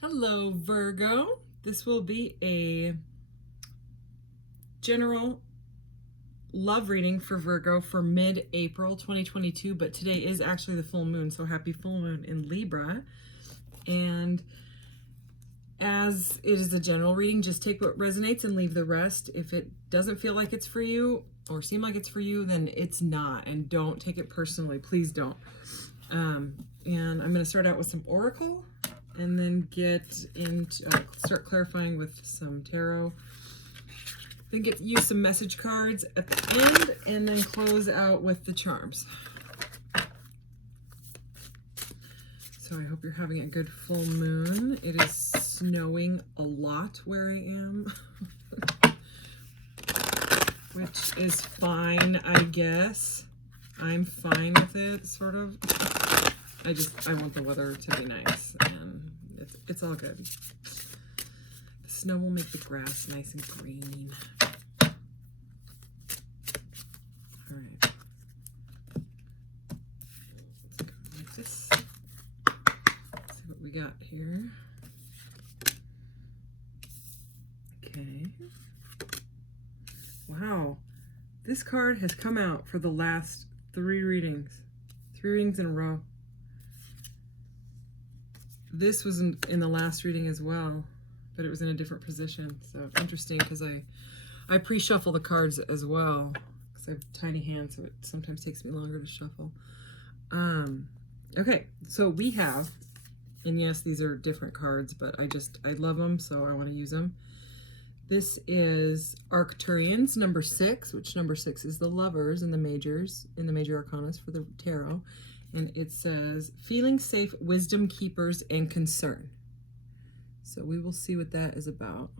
Hello, Virgo. This will be a general love reading for Virgo for mid-April 2022, but today is actually the full moon, so happy full moon in Libra. And as it is a general reading, just take what resonates and leave the rest. If it doesn't feel like it's for you or seem like it's for you, then it's not, and don't take it personally. Please don't. And I'm going to start out with some oracle and then get into start clarifying with some tarot, then use some message cards at the end, and then close out with the charms. So I hope you're having a good full moon. It is snowing a lot where I am, which is fine, I guess. I'm fine with it, sort of. I want the weather to be nice, and it's all good. The snow will make the grass nice and green. All right. Let's go like this. Let's see what we got here. Okay. Wow. This card has come out for the last 3 readings. 3 readings in a row. This was in the last reading as well, but it was in a different position. So interesting, because I pre-shuffle the cards as well, because I have tiny hands, so it sometimes takes me longer to shuffle. Okay, so we have, and yes, these are different cards, but I love them, so I want to use them. This is Arcturians number 6, which number 6 is the lovers in the major arcanas for the tarot. And it says, feeling safe, wisdom keepers, and concern. So we will see what that is about.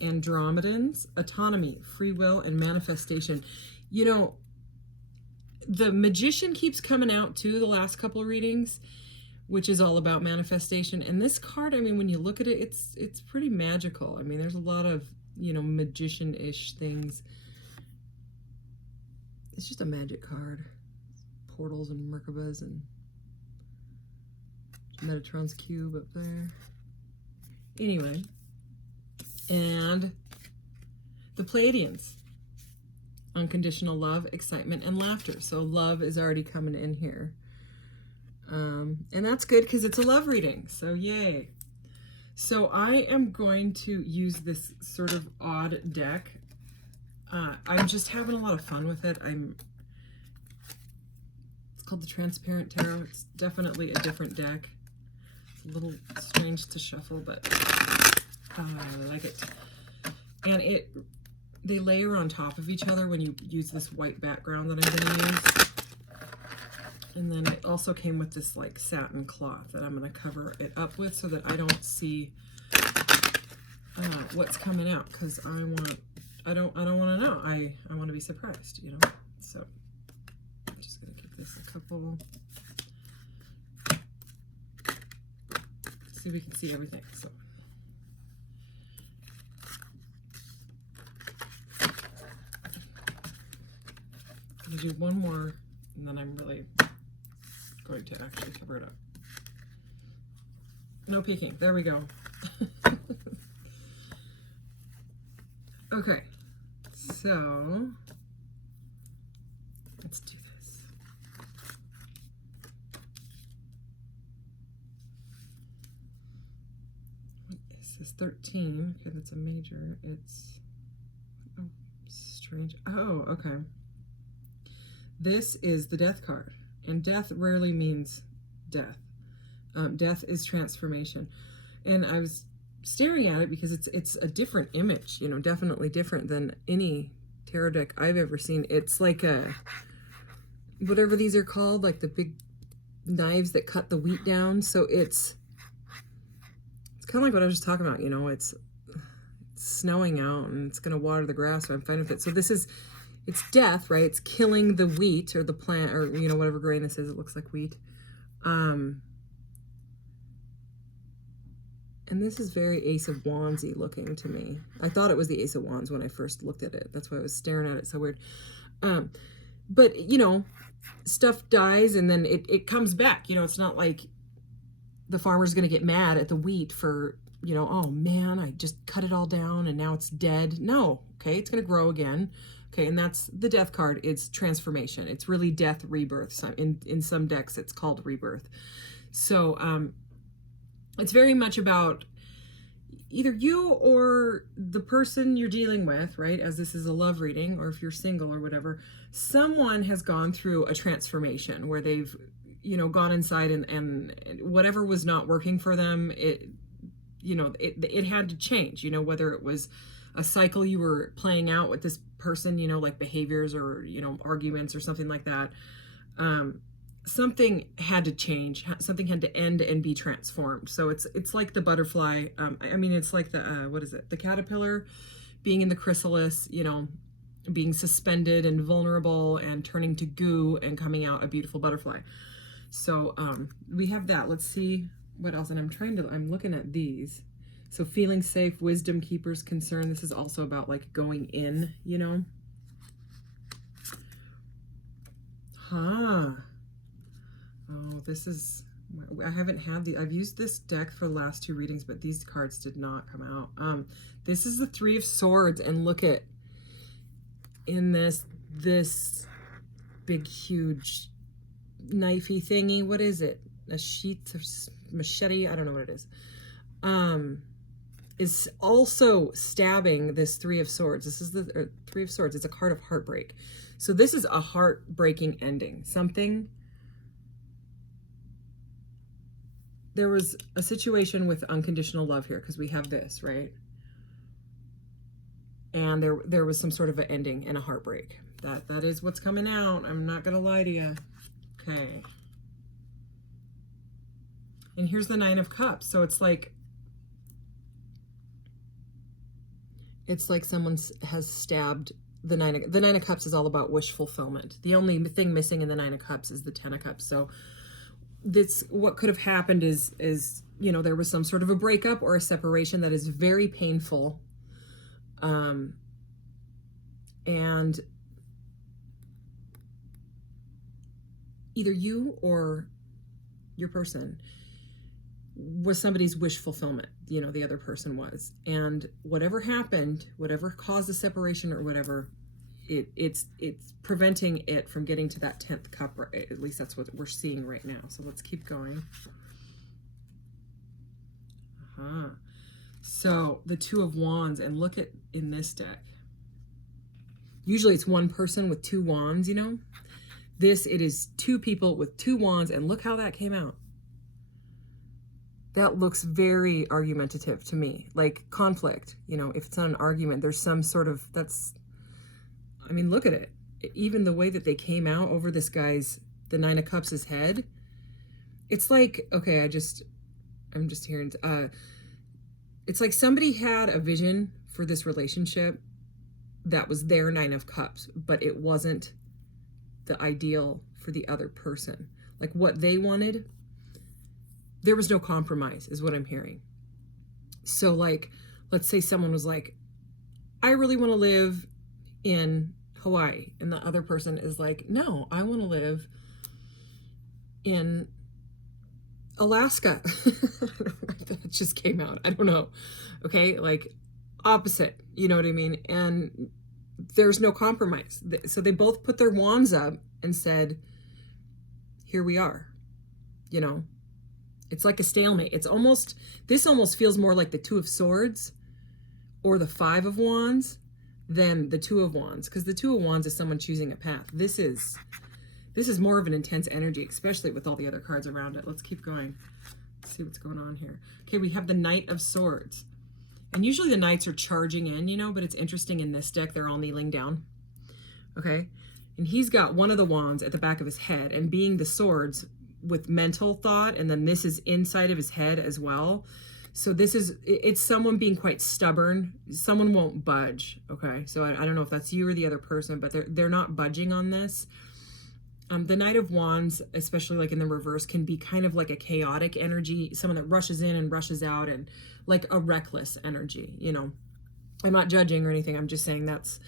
Andromedans, autonomy, free will, and manifestation. You know, the Magician keeps coming out too the last couple of readings, which is all about manifestation. And this card, I mean, when you look at it, it's pretty magical. I mean, there's a lot of, you know, magician-ish things. It's just a magic card. Portals and Merkabahs and Metatron's cube up there. Anyway, and the Pleiadians. Unconditional love, excitement, and laughter. So love is already coming in here. And that's good because it's a love reading. So yay. So I am going to use this sort of odd deck. I'm just having a lot of fun with it. It's called the Transparent Tarot. It's definitely a different deck. It's a little strange to shuffle, but I like it. And they layer on top of each other when you use this white background that I'm going to use. And then it also came with this like satin cloth that I'm going to cover it up with so that I don't see what's coming out, because I don't want to know. I want to be surprised, you know. So I'm just gonna give this a couple. See if we can see everything. So I'm gonna do one more, and then I'm really going to actually cover it up. No peeking. There we go. Okay. So, let's do this. What is this? 13. Okay, that's a major. It's, oh, strange. Oh, okay. This is the death card. And death rarely means death. Death is transformation. And I was staring at it because it's a different image, you know, definitely different than any tarot deck I've ever seen. It's like a, whatever these are called, like the big knives that cut the wheat down. So it's kind of like what I was just talking about, you know, it's snowing out and it's going to water the grass, so I'm fine with it. So it's death, right? It's killing the wheat or the plant, or, you know, whatever grain this is. It looks like wheat. And this is very Ace of Wands-y looking to me. I thought it was the Ace of Wands when I first looked at it. That's why I was staring at it so weird. But, you know, stuff dies and then it comes back. You know, it's not like the farmer's going to get mad at the wheat for, you know, oh man, I just cut it all down and now it's dead. No, okay, it's going to grow again. Okay, and that's the death card. It's transformation. It's really death, rebirth. So in some decks, it's called rebirth. So it's very much about either you or the person you're dealing with, right? As this is a love reading, or if you're single or whatever, someone has gone through a transformation where they've, you know, gone inside and whatever was not working for them, it had to change, you know, whether it was a cycle you were playing out with this person, you know, like behaviors or, you know, arguments or something like that. Something had to change. Something had to end and be transformed. So it's like the butterfly. I mean, it's like the, what is it? The caterpillar being in the chrysalis, you know, being suspended and vulnerable and turning to goo and coming out a beautiful butterfly. So we have that. Let's see what else. And I'm looking at these. So feeling safe, wisdom, keepers, concern. This is also about like going in, you know. Oh, this is, I haven't had I've used this deck for the last 2 readings, but these cards did not come out. This is the 3 of Swords, and look at, in this big, huge knifey thingy. What is it? A sheath or machete? I don't know what it is also stabbing this 3 of Swords. This is the 3 of Swords. It's a card of heartbreak. So this is a heartbreaking ending. There was a situation with unconditional love here, because we have this, right? And there was some sort of an ending and a heartbreak. That is what's coming out. I'm not gonna lie to you. Okay. And here's the 9 of Cups. So it's like someone has stabbed the 9 of Cups is all about wish fulfillment. The only thing missing in the 9 of Cups is the 10 of Cups. So this, what could have happened is, you know, there was some sort of a breakup or a separation that is very painful. And either you or your person was somebody's wish fulfillment, you know, the other person was. And whatever happened, whatever caused the separation or whatever, it's preventing it from getting to that 10th cup, or at least that's what we're seeing right now. So let's keep going. So the 2 of Wands, and look at in this deck. Usually it's one person with 2 wands, you know. It is 2 people with 2 wands, and look how that came out. That looks very argumentative to me, like conflict. You know, if it's not an argument, there's some sort of, I mean, look at it. Even the way that they came out over this guy's, the 9 of Cups' head, it's like, okay, I'm just hearing, it's like somebody had a vision for this relationship that was their 9 of Cups, but it wasn't the ideal for the other person. Like what they wanted, there was no compromise, is what I'm hearing. So like, let's say someone was like, I really want to live in Hawaii, and the other person is like, no, I want to live in Alaska. That just came out. I don't know. Okay, like opposite, you know what I mean? And there's no compromise. So they both put their wands up and said, here we are. You know, it's like a stalemate. This almost feels more like the 2 of Swords or the 5 of Wands than the 2 of Wands, because the 2 of Wands is someone choosing a path. This is more of an intense energy, especially with all the other cards around it. Let's keep going. Let's see what's going on here. Okay, we have the Knight of Swords. And usually the knights are charging in, you know, but it's interesting in this deck, they're all kneeling down. Okay? And he's got one of the wands at the back of his head, and being the swords with mental thought, and then this is inside of his head as well. So it's someone being quite stubborn. Someone won't budge, okay? So I don't know if that's you or the other person, but they're not budging on this. The Knight of Wands, especially like in the reverse, can be kind of like a chaotic energy, someone that rushes in and rushes out, and like a reckless energy, you know. I'm not judging or anything. I'm just saying that's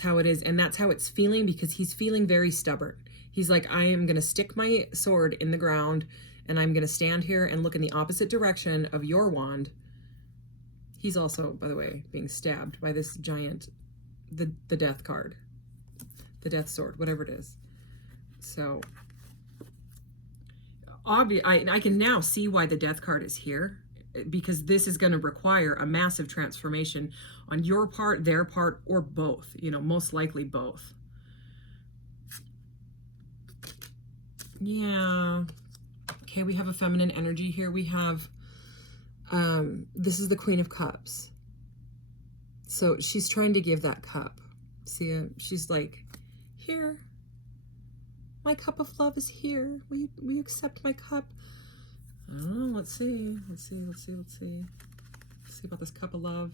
how it is, and that's how it's feeling, because he's feeling very stubborn. He's like, I am going to stick my sword in the ground and I'm going to stand here and look in the opposite direction of your wand. He's also, by the way, being stabbed by this giant, the death card, the death sword, whatever it is. So, I can now see why the death card is here, because this is going to require a massive transformation on your part, their part, or both, you know, most likely both. Yeah. Okay, we have a feminine energy here. We have, this is the Queen of Cups. So she's trying to give that cup. See, she's like, here, my cup of love is here. Will you accept my cup? I don't know. Let's see. Let's see about this cup of love.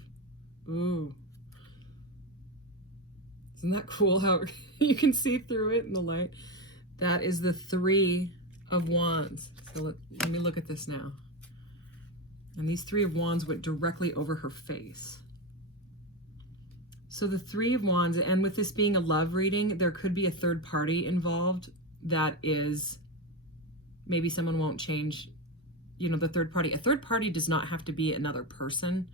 Ooh. Isn't that cool how you can see through it in the light? That is the Three of Wands. So let me look at this now. And these Three of Wands went directly over her face. So the Three of Wands, and with this being a love reading, there could be a third party involved that is, maybe someone won't change, you know, the third party. A third party does not have to be another person.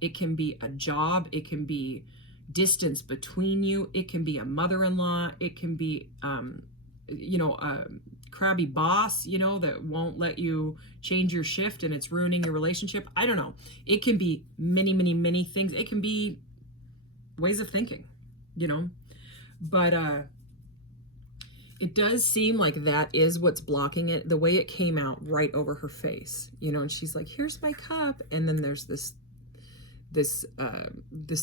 It can be a job. It can be distance between you. It can be a mother-in-law. It can be, you know, a crabby boss, you know, that won't let you change your shift and it's ruining your relationship. I don't know. It can be many, many, many things. It can be ways of thinking, you know, but it does seem like that is what's blocking it. The way it came out right over her face, you know, and she's like, here's my cup. And then there's this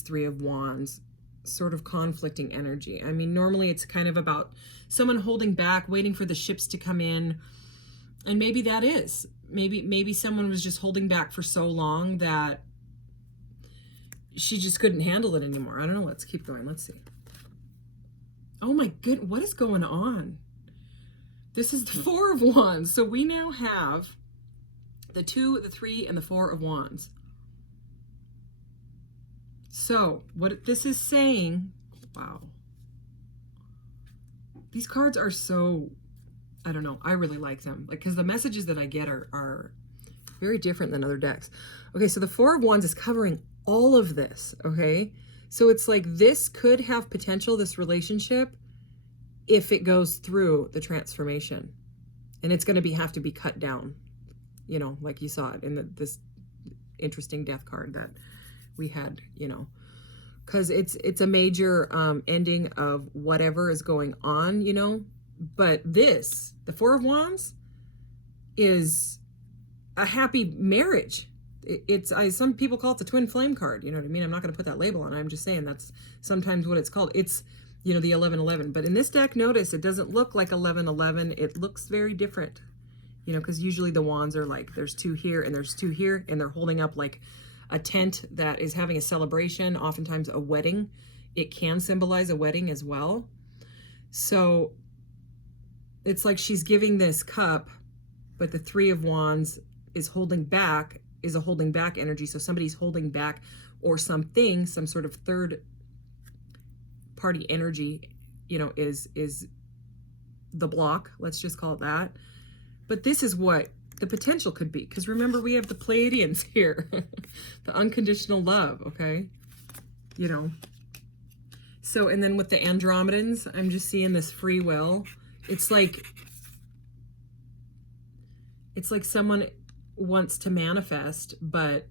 Three of Wands, sort of conflicting energy. I mean, normally it's kind of about someone holding back, waiting for the ships to come in. And maybe that is, maybe someone was just holding back for so long that she just couldn't handle it anymore. I don't know. Let's keep going. Let's see. Oh my goodness, what is going on? This is the Four of Wands. So we now have the 2, the 3, and the 4 of Wands. So what this is saying, wow. These cards are so, I don't know, I really like them. Like, because the messages that I get are very different than other decks. Okay, so the Four of Wands is covering all of this, okay? So it's like this could have potential, this relationship, if it goes through the transformation. And it's going to have to be cut down, you know, like you saw it in this interesting death card that we had, you know, because it's a major ending of whatever is going on, you know. But this, the Four of Wands, is a happy marriage. Some people call it the twin flame card, you know what I mean? I'm not going to put that label on it. I'm just saying that's sometimes what it's called. It's, you know, the 1111. But in this deck, notice it doesn't look like 1111. It looks very different, you know, because usually the wands are like, there's 2 here and there's 2 here, and they're holding up like a tent that is having a celebration, oftentimes a wedding. It can symbolize a wedding as well. So it's like she's giving this cup, but the Three of Wands is holding back, is a holding back energy. So somebody's holding back, or something, some sort of third party energy, you know, is the block. Let's just call it that. But this is what the potential could be. Because remember, we have the Pleiadians here, the unconditional love, okay? You know. So, and then with the Andromedans, I'm just seeing this free will. It's like someone wants to manifest, but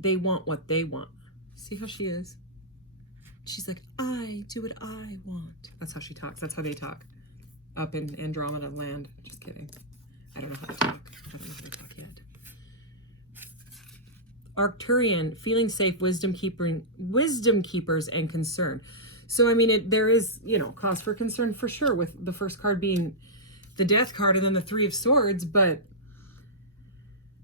they want what they want. See how she is? She's like, I do what I want. That's how she talks. That's how they talk up in Andromeda land. Just kidding. I don't know how to talk. I don't know how to talk yet. Arcturian, feeling safe, wisdom keepers, and concern. So, I mean, there is, you know, cause for concern for sure, with the first card being the Death card and then the Three of Swords, but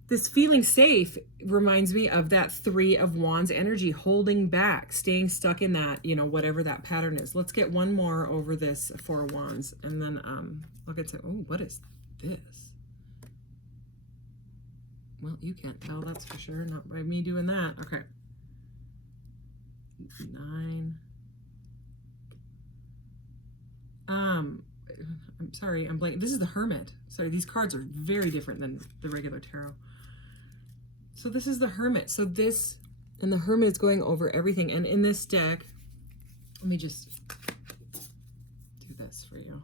this feeling safe reminds me of that Three of Wands energy, holding back, staying stuck in that, you know, whatever that pattern is. Let's get one more over this Four of Wands, and then I'll get to, oh, what is this? Well, you can't tell, that's for sure. Not by me doing that. Okay. 9. I'm sorry, I'm blank. This is the Hermit. Sorry, these cards are very different than the regular tarot. So this is the Hermit. So this, and the Hermit is going over everything. And in this deck, let me just do this for you.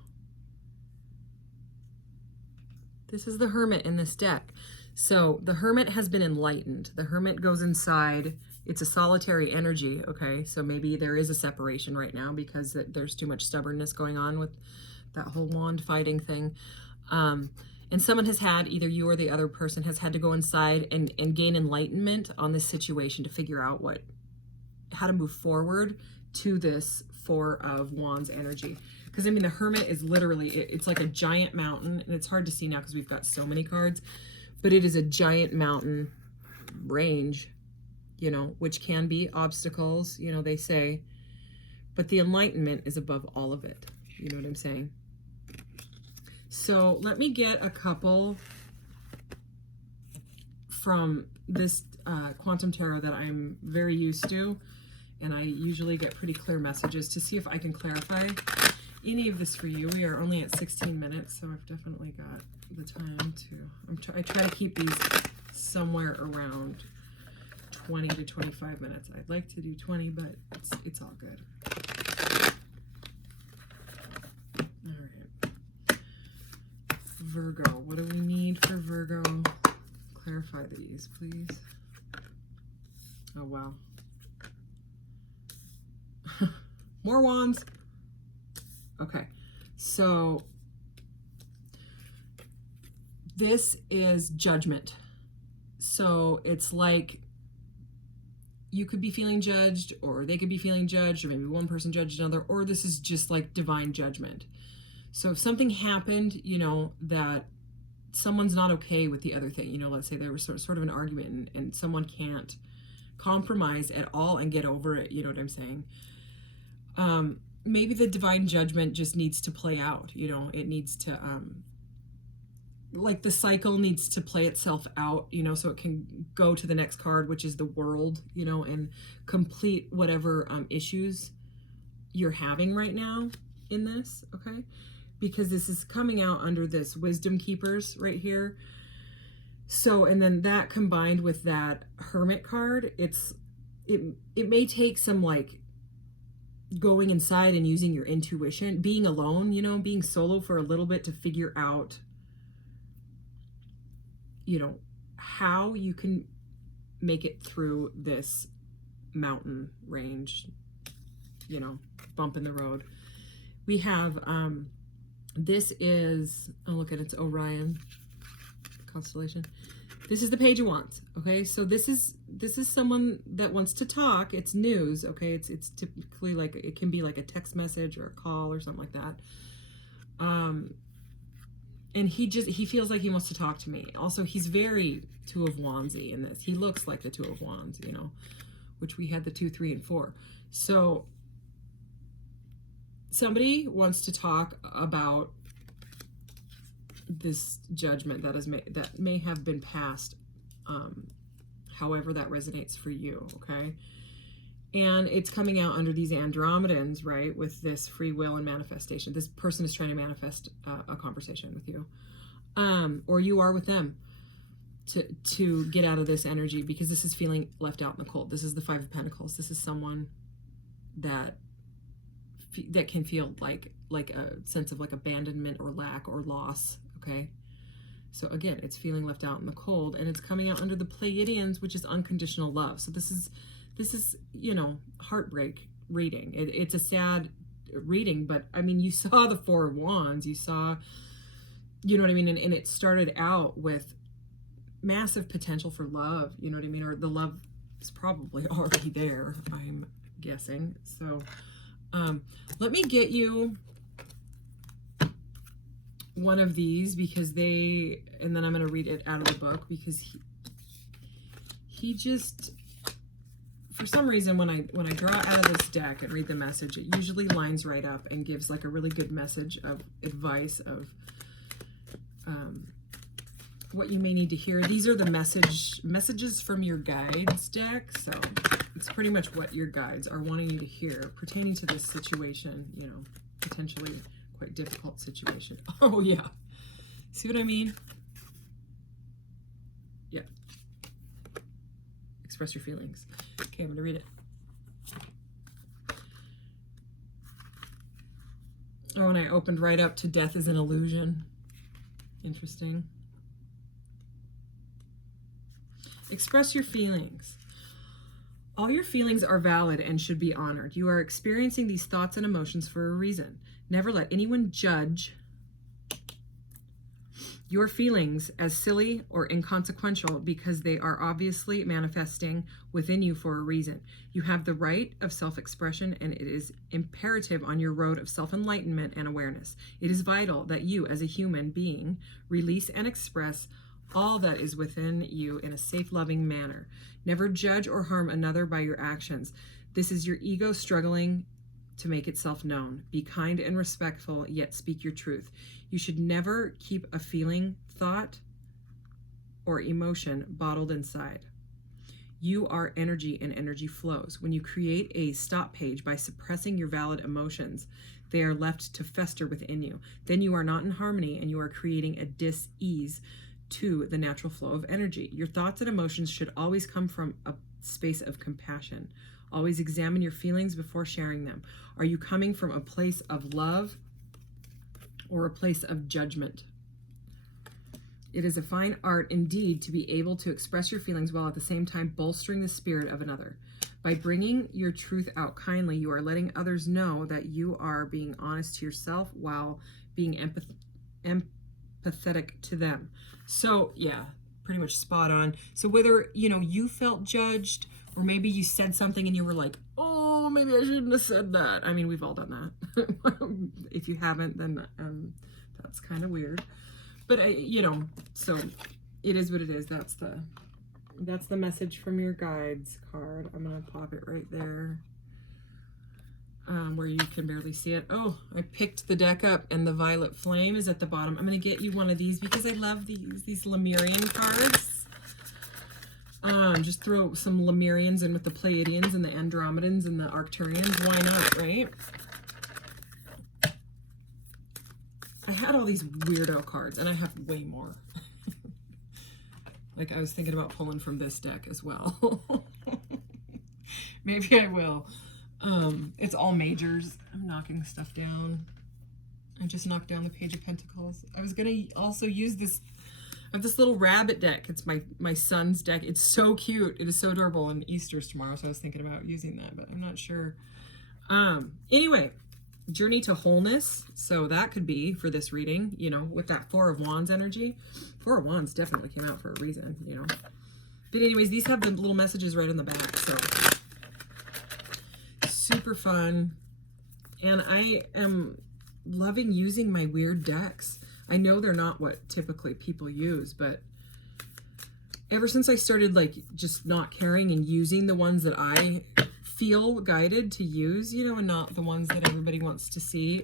This is the Hermit in this deck. So the Hermit has been enlightened. The Hermit goes inside. It's a solitary energy, okay? So maybe there is a separation right now because there's too much stubbornness going on with that whole wand fighting thing. And someone has had, either you or the other person has had to go inside and gain enlightenment on this situation to figure out how to move forward to this Four of Wands energy. Because I mean, the Hermit is literally, it's like a giant mountain, and it's hard to see now because we've got so many cards, but it is a giant mountain range, you know, which can be obstacles, you know, they say, but the enlightenment is above all of it. You know what I'm saying? So let me get a couple from this Quantum Tarot that I'm very used to, and I usually get pretty clear messages to see if I can clarify any of this for you. We are only at 16 minutes, so I've definitely got the time to, I try to keep these somewhere around 20 to 25 minutes. I'd like to do 20, but it's all good. All right. Virgo, what do we need for Virgo? Clarify these, please. Oh, wow. More wands. Okay, so this is judgment. So it's like you could be feeling judged, or they could be feeling judged, or maybe one person judged another, or this is just like divine judgment. So if something happened, you know, that someone's not okay with the other thing, you know, let's say there was sort of an argument and someone can't compromise at all and get over it, you know what I'm saying? Maybe the divine judgment just needs to play out, you know, it needs to, like the cycle needs to play itself out, you know, so it can go to the next card, which is the World, you know, and complete whatever issues you're having right now in this, okay? Because this is coming out under this Wisdom Keepers right here. So, and then that combined with that Hermit card, it may take some like going inside and using your intuition, being alone, you know, being solo for a little bit to figure out, you know, how you can make it through this mountain range, you know, bump in the road. We have, this is, oh, look at it, it's Orion constellation. This is the Page of Wands, okay? So this is someone that wants to talk. It's news, okay? It's typically like, it can be like a text message or a call or something like that. And he feels like he wants to talk to me. Also, he's very Two of Wandsy in this. He looks like the Two of Wands, you know, which we had the 2, 3, and 4. So somebody wants to talk about this judgment that may have been passed, however that resonates for you, okay? And it's coming out under these Andromedans, right, with this free will and manifestation. This person is trying to manifest a conversation with you, or you are with them to get out of this energy, because this is feeling left out in the cold. This is the Five of Pentacles. This is someone that can feel like a sense of like abandonment or lack or loss, okay? So again, it's feeling left out in the cold, and it's coming out under the Pleiadians, which is unconditional love. So this is, you know, heartbreak reading. It's a sad reading, but I mean, you saw the Four of Wands, you saw, you know what I mean? And it started out with massive potential for love, you know what I mean? Or the love is probably already there, I'm guessing. So let me get you one of these, because and then I'm going to read it out of the book, because he just, for some reason, when I draw out of this deck and read the message, it usually lines right up and gives like a really good message of advice of what you may need to hear. These are the messages from your guides deck, so it's pretty much what your guides are wanting you to hear pertaining to this situation, you know, potentially quite difficult situation. Oh, yeah. See what I mean? Yeah. Express your feelings. Okay, I'm going to read it. Oh, and I opened right up to death is an illusion. Interesting. Express your feelings. All your feelings are valid and should be honored. You are experiencing these thoughts and emotions for a reason. Never let anyone judge your feelings as silly or inconsequential because they are obviously manifesting within you for a reason. You have the right of self-expression, and it is imperative on your road of self-enlightenment and awareness. It is vital that you, as a human being, release and express all that is within you in a safe, loving manner. Never judge or harm another by your actions. This is your ego struggling to make itself known. Be kind and respectful, yet speak your truth. You should never keep a feeling, thought, or emotion bottled inside. You are energy, and energy flows. When you create a stop page by suppressing your valid emotions, they are left to fester within you. Then you are not in harmony, and you are creating a dis-ease to the natural flow of energy. Your thoughts and emotions should always come from a space of compassion. Always examine your feelings before sharing them. Are you coming from a place of love or a place of judgment? It is a fine art indeed to be able to express your feelings while at the same time bolstering the spirit of another. By bringing your truth out kindly, you are letting others know that you are being honest to yourself while being empathetic to them. So yeah, pretty much spot on. So whether, you felt judged, or maybe you said something and you were like, oh, maybe I shouldn't have said that. I mean, we've all done that. If you haven't, then that's kind of weird. But, so it is what it is. That's the message from your guides card. I'm going to pop it right there where you can barely see it. Oh, I picked the deck up and the violet flame is at the bottom. I'm going to get you one of these because I love these Lemurian cards. Just throw some Lemurians in with the Pleiadians and the Andromedans and the Arcturians. Why not, right? I had all these weirdo cards, and I have way more. Like, I was thinking about pulling from this deck as well. Maybe I will. It's all majors. I'm knocking stuff down. I just knocked down the Page of Pentacles. I was going to also use this. I have this little rabbit deck. It's my son's deck. It's so cute. It is so adorable, and Easter's tomorrow, so I was thinking about using that, but I'm not sure. Anyway, Journey to Wholeness. So that could be for this reading, with that Four of Wands energy. Four of Wands definitely came out for a reason, But anyways, these have the little messages right on the back, so super fun. And I am loving using my weird decks. I know they're not what typically people use, but ever since I started just not caring and using the ones that I feel guided to use, and not the ones that everybody wants to see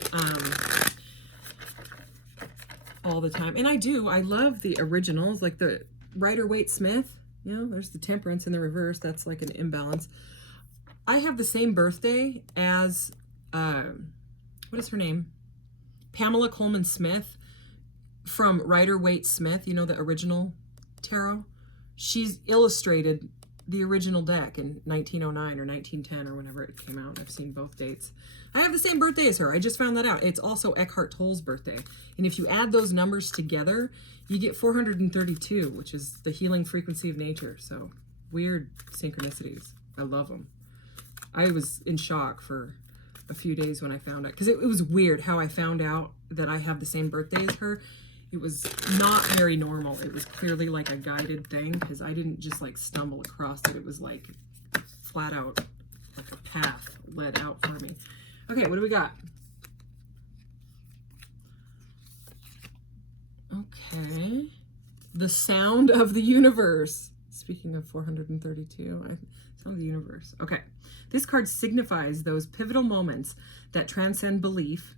all the time. And I love the originals, like the Rider-Waite-Smith, there's the Temperance in the reverse. That's like an imbalance. I have the same birthday as, what is her name? Pamela Coleman Smith from Rider-Waite-Smith, the original tarot. She's illustrated the original deck in 1909 or 1910 or whenever it came out. I've seen both dates. I have the same birthday as her. I just found that out. It's also Eckhart Tolle's birthday. And if you add those numbers together, you get 432, which is the healing frequency of nature. So weird synchronicities. I love them. I was in shock for a few days when I found out, because it was weird how I found out that I have the same birthday as her. It was not very normal. It was clearly like a guided thing, because I didn't just stumble across it. It was like flat out like a path led out for me. Okay, what do we got? Okay. The Sound of the Universe. Speaking of 432, Sound of the Universe. Okay. This card signifies those pivotal moments that transcend belief,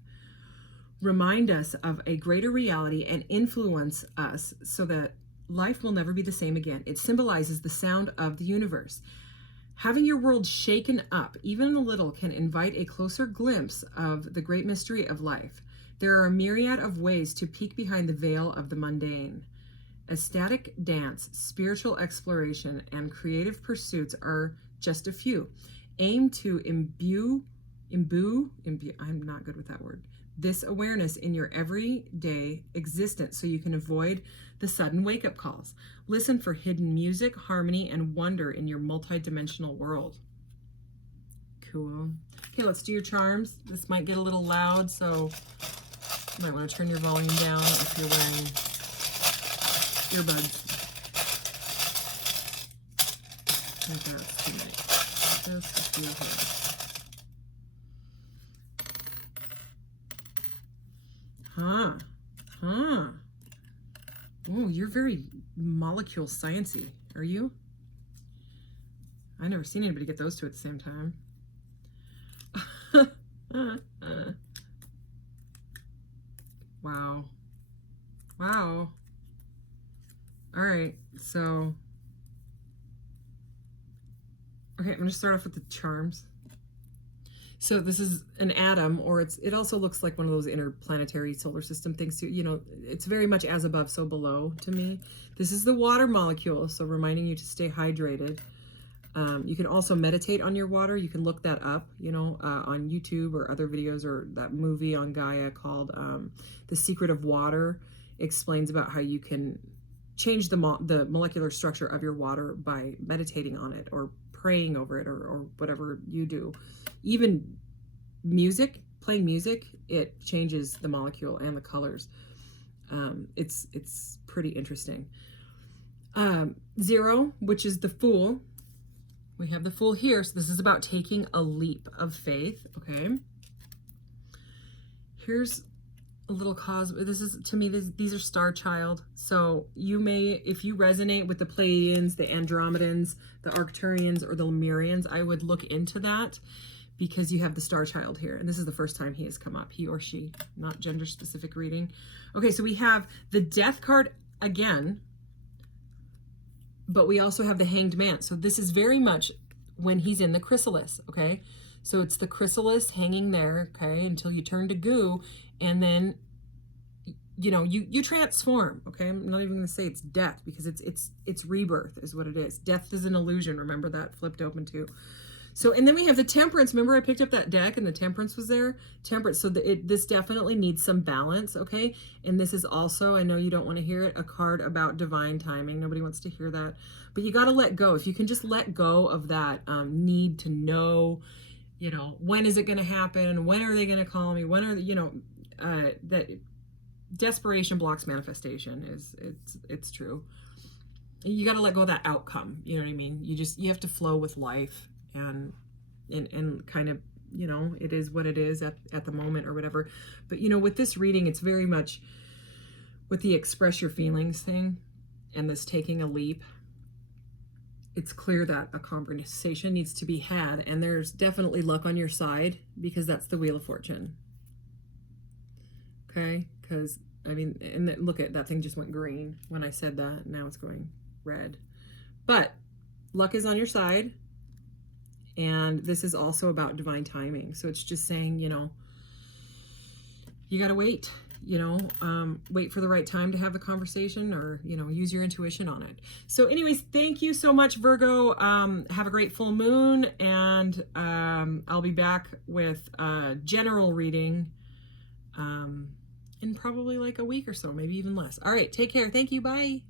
remind us of a greater reality, and influence us so that life will never be the same again. It symbolizes the sound of the universe. Having your world shaken up, even a little, can invite a closer glimpse of the great mystery of life. There are a myriad of ways to peek behind the veil of the mundane. Ecstatic dance, spiritual exploration, and creative pursuits are just a few. Aim to imbue, I'm not good with that word, this awareness in your everyday existence so you can avoid the sudden wake-up calls. Listen for hidden music, harmony, and wonder in your multi-dimensional world. Cool. Okay, let's do your charms. This might get a little loud, so you might want to turn your volume down if you're wearing earbuds. That's too many. Just a few here. Oh, you're very molecule sciencey, are you? I've never seen anybody get those two at the same time. Wow. Wow. All right, so okay, I'm going to start off with the charms. So this is an atom, or it also looks like one of those interplanetary solar system things too. You know, it's very much as above, so below to me. This is the water molecule, so reminding you to stay hydrated. You can also meditate on your water. You can look that up, you know, on YouTube or other videos, or that movie on Gaia called The Secret of Water explains about how you can change the molecular structure of your water by meditating on it or praying over it or whatever you do. Even music, playing music, it changes the molecule and the colors. It's pretty interesting. 0, which is the Fool. We have the Fool here, so this is about taking a leap of faith, okay? Here's a little cause. This is, to me, these are Star Child. So you may, if you resonate with the Pleiadians, the Andromedans, the Arcturians, or the Lemurians, I would look into that because you have the Star Child here. And this is the first time he has come up, he or she, not gender specific reading. Okay, so we have the Death card again, but we also have the Hanged Man. So this is very much when he's in the chrysalis, okay? So it's the chrysalis hanging there, okay, until you turn to goo, and then, you know, you transform, okay? I'm not even gonna say it's death because it's rebirth is what it is. Death is an illusion, remember that? Flipped open too. So, and then we have the Temperance. Remember I picked up that deck and the Temperance was there? Temperance, so this definitely needs some balance, okay? And this is also, I know you don't want to hear it, a card about divine timing. Nobody wants to hear that. But you got to let go. If you can just let go of that need to know, you know, when is it going to happen? When are they going to call me? When are, you know, that desperation blocks manifestation it's true. You got to let go of that outcome. You know what I mean? You have to flow with life. And kind of, you know, it is what it is at the moment or whatever. But, you know, with this reading, it's very much with the express your feelings thing and this taking a leap. It's clear that a conversation needs to be had, and there's definitely luck on your side because that's the Wheel of Fortune. Okay? Because, I mean, and look at that thing just went green when I said that. Now it's going red. But luck is on your side. And this is also about divine timing. So it's just saying, you know, you got to wait, you know, wait for the right time to have the conversation or, you know, use your intuition on it. So anyways, thank you so much, Virgo. Have a great full moon. And I'll be back with a general reading in probably like a week or so, maybe even less. All right, take care. Thank you. Bye.